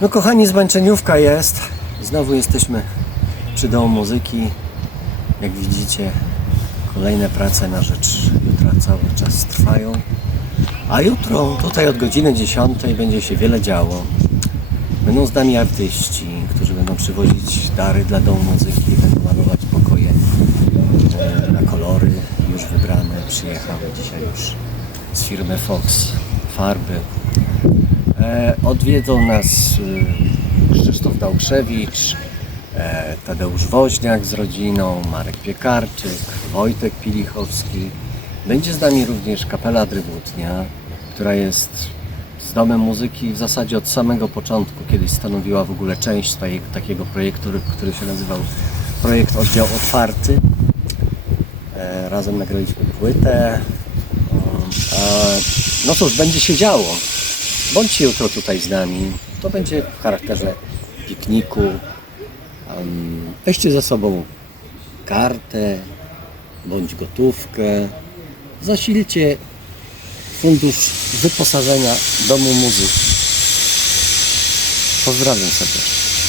No kochani, zmęczeniówka jest. Znowu jesteśmy przy Domu Muzyki. Jak widzicie, kolejne prace na rzecz jutra cały czas trwają. A jutro, tutaj od godziny 10 będzie się wiele działo. Będą z nami artyści, którzy będą przywozić dary dla Domu Muzyki, będą malować pokoje e, na kolory już wybrane. Przyjechały dzisiaj już z firmy Fox farby. E, odwiedzą nas y, Krzysztof Dałkrzewicz, e, Tadeusz Woźniak z rodziną, Marek Piekarczyk, Wojtek Pilichowski. Będzie z nami również kapela Drywutnia, która jest z Domem Muzyki w zasadzie od samego początku, kiedyś stanowiła w ogóle część takiego projektu, który się nazywał Projekt Oddział Otwarty. E, razem nagraliśmy płytę. No cóż, będzie się działo. Bądźcie jutro tutaj z nami. To będzie w charakterze pikniku. Weźcie ze sobą kartę bądź gotówkę. Zasilcie fundusz wyposażenia Domu Muzyki. Pozdrawiam serdecznie.